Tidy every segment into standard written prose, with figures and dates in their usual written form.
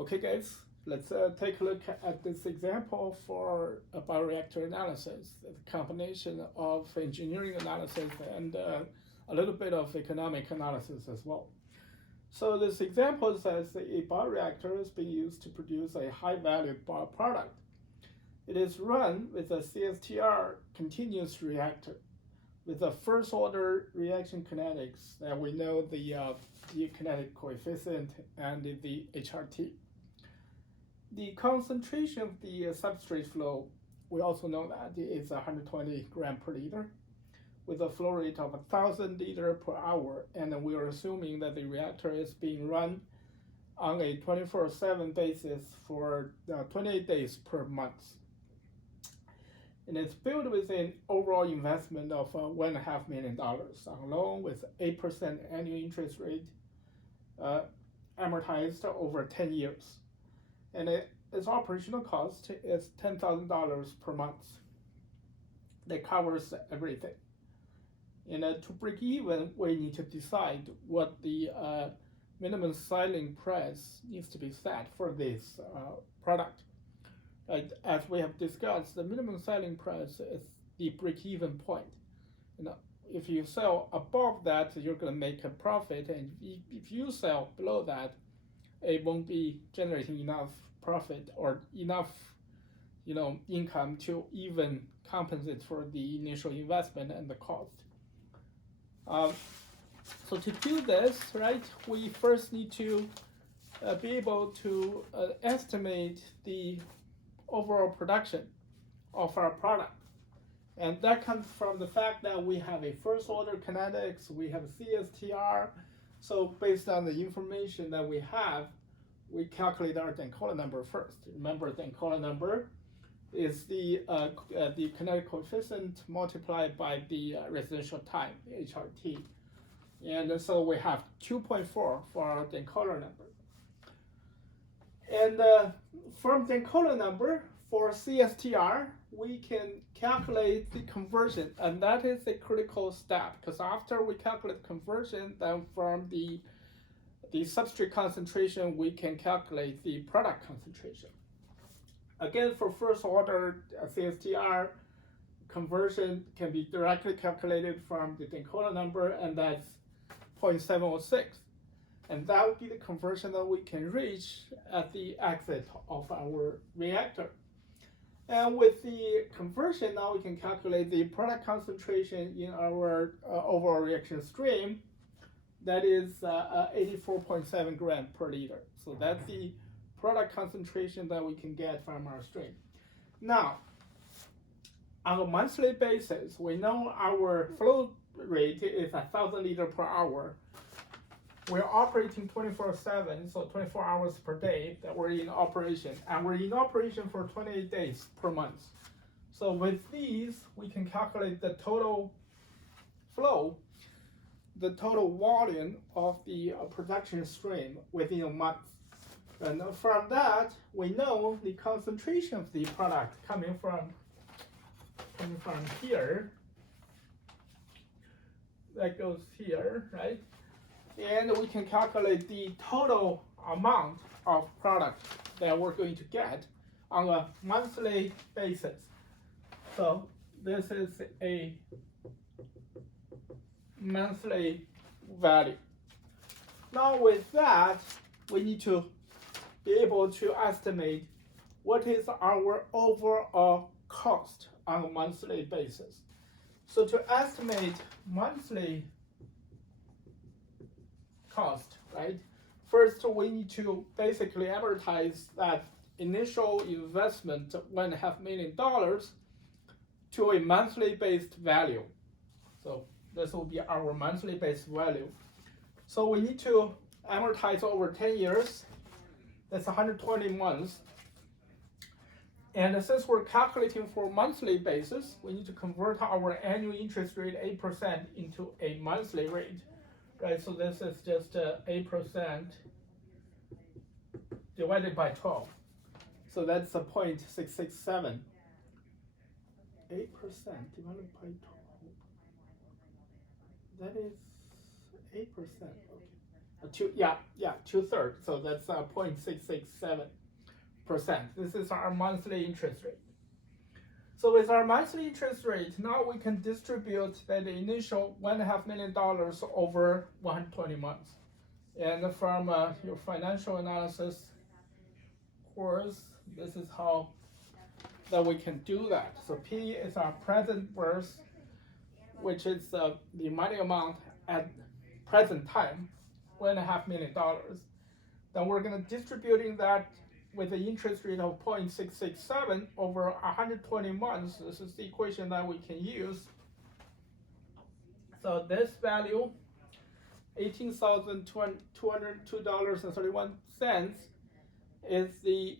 Okay, guys, let's take a look at this example for a bioreactor analysis. It's a combination of engineering analysis and a little bit of economic analysis as well. So this example says that a bioreactor is being used to produce a high-value bioproduct. It is run with a CSTR continuous reactor with a first-order reaction kinetics that we know the kinetic coefficient and the HRT. The concentration of the substrate flow, we also know that is 120 gram per liter with a flow rate of 1,000 liter per hour, and we are assuming that the reactor is being run on a 24/7 basis for 28 days per month. And it's built with an overall investment of $1.5 million on loan with 8% annual interest rate amortized over 10 years. And its operational cost is $10,000 per month. That covers everything. And to break even, we need to decide what the minimum selling price needs to be set for this product. As we have discussed, the minimum selling price is the break-even point. If you sell above that, you're going to make a profit, and if you sell below that, it won't be generating enough profit or enough, income to even compensate for the initial investment and the cost. So to do this, right, we first need to be able to estimate the overall production of our product. And that comes from the fact that we have a first order kinetics, we have CSTR. So based on the information that we have, we calculate our Denkola number first. Remember, Denkola number is the kinetic coefficient multiplied by the residential time, HRT. And so we have 2.4 for our Denkola number. And from Denkola number for CSTR, we can calculate the conversion, and that is a critical step, because after we calculate conversion, then from the substrate concentration, we can calculate the product concentration. Again, for first order CSTR, conversion can be directly calculated from the Denkola number, and that's 0.706. And that would be the conversion that we can reach at the exit of our reactor. And with the conversion, now we can calculate the product concentration in our overall reaction stream. That is 84.7 gram per liter. So that's the product concentration that we can get from our stream. Now, on a monthly basis, we know our flow rate is 1,000 liter per hour. We're operating 24/7, so 24 hours per day that we're in operation. And we're in operation for 28 days per month. So with these, we can calculate the total flow, the total volume of the production stream within a month. And from that, we know the concentration of the product coming from here. That goes here, right? And we can calculate the total amount of product that we're going to get on a monthly basis. So this is a monthly value. Now with that, we need to be able to estimate what is our overall cost on a monthly basis. So to estimate monthly cost, right? First, we need to basically amortize that initial investment, $1.5 million, to a monthly based value. So this will be our monthly based value. So we need to amortize over 10 years. That's 120 months. And since we're calculating for monthly basis, we need to convert our annual interest rate 8% into a monthly rate. Right, so this is just 8% divided by 12. So that's a 0.667. 8% divided by 12. That is 8%. Okay. 2/3. So that's 0.667%. This is our monthly interest rate. So with our monthly interest rate, now we can distribute that initial $1.5 million over 120 months. And from your financial analysis course, this is how that we can do that. So P is our present worth, which is the money amount at present time, $1.5 million. Then we're going to distributing that with the interest rate of 0.667 over 120 months. This is the equation that we can use. So this value, $18,202.31, is the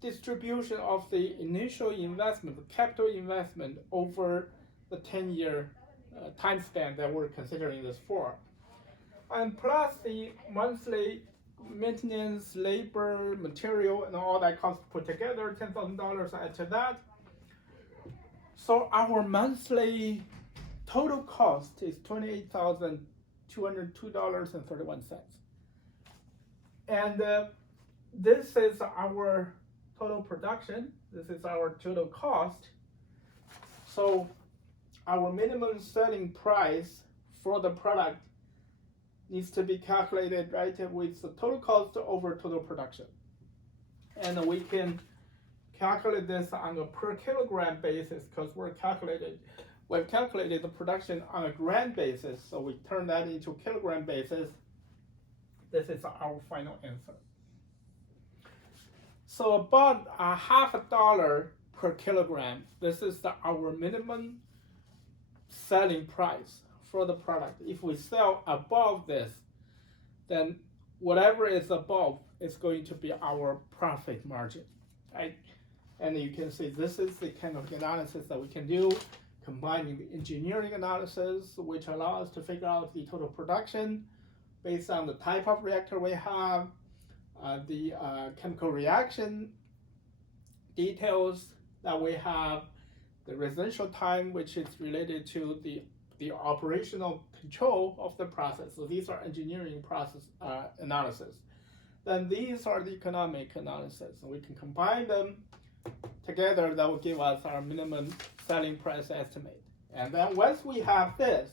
distribution of the initial investment, the capital investment over the 10-year time span that we're considering this for. And plus the monthly maintenance, labor, material, and all that costs put together, $10,000 add to that. So our monthly total cost is $28,202.31. And this is our total production. This is our total cost. So our minimum selling price for the product needs to be calculated, right, with the total cost over total production. And we can calculate this on a per kilogram basis because we've calculated the production on a gram basis. So we turn that into kilogram basis. This is our final answer. So about $0.50 per kilogram. This is our minimum selling price for the product. If we sell above this, then whatever is above is going to be our profit margin, right? And you can see this is the kind of analysis that we can do, combining the engineering analysis, which allows us to figure out the total production based on the type of reactor we have, the chemical reaction details that we have, the residential time, which is related to the operational control of the process. So these are engineering process analysis. Then these are the economic analysis. So we can combine them together. That will give us our minimum selling price estimate. And then once we have this,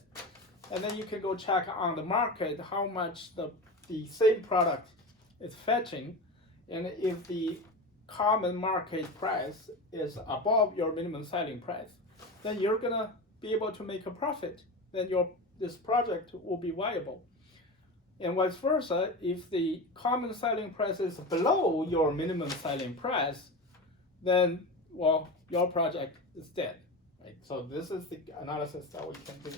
and then you can go check on the market how much the same product is fetching. And if the common market price is above your minimum selling price, then you're gonna be able to make a profit. Then this project will be viable. And vice versa, if the common selling price is below your minimum selling price, then well, your project is dead. Right? So this is the analysis that we can do.